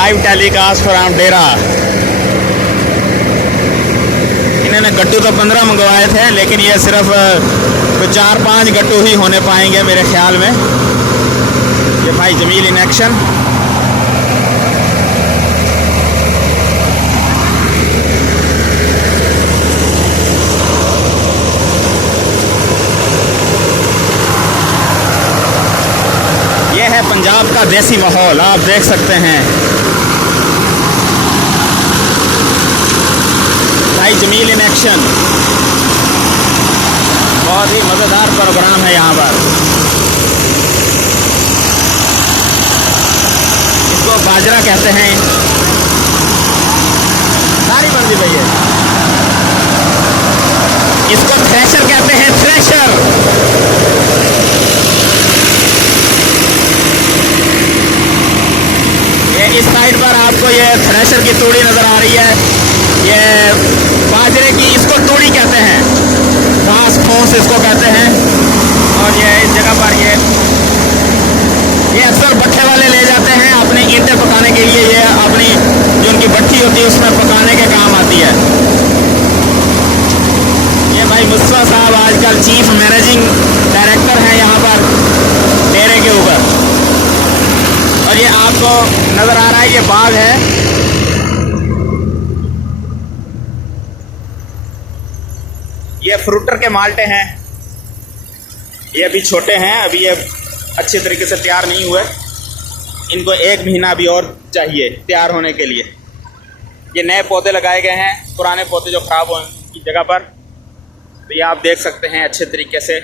Live telecast from डेरा। इन्होंने गट्टू तो 15 मंगवाए थे, लेकिन ये सिर्फ 4-5 गट्टू ही होने पाएंगे मेरे ख्याल में। ये भाई जमील इन एक्शन। ये है पंजाब का देसी माहौल, आप देख सकते हैं। भाई जमील इन एक्शन, बहुत ही मज़ेदार प्रोग्राम है यहाँ पर। इसको बाजरा कहते हैं। सारी बंदी भई है। इसको थ्रेशर कहते हैं, थ्रेशर। ये इस साइड पर आपको ये थ्रेशर की तूड़ी नज़र आ रही है। ये बाजरे की, इसको तूड़ी कहते हैं, घास फूस इसको कहते हैं। और ये इस जगह पर ये अक्सर भट्ठे वाले ले जाते हैं अपने ईंटें पकाने के लिए। ये अपनी जो उनकी भट्ठी होती है उसमें पकाने के काम आती है। ये भाई मुस्तफा साहब आजकल चीफ मैनेजिंग डायरेक्टर हैं यहाँ पर डेरे के ऊपर। और ये आपको नज़र आ रहा है, ये बाग है। ये फ्रूटर के माल्टे हैं। ये अभी छोटे हैं, अभी ये अच्छे तरीके से तैयार नहीं हुए। इनको 1 महीना अभी और चाहिए तैयार होने के लिए। ये नए पौधे लगाए गए हैं, पुराने पौधे जो ख़राब हुए की जगह पर। तो ये आप देख सकते हैं अच्छे तरीके से।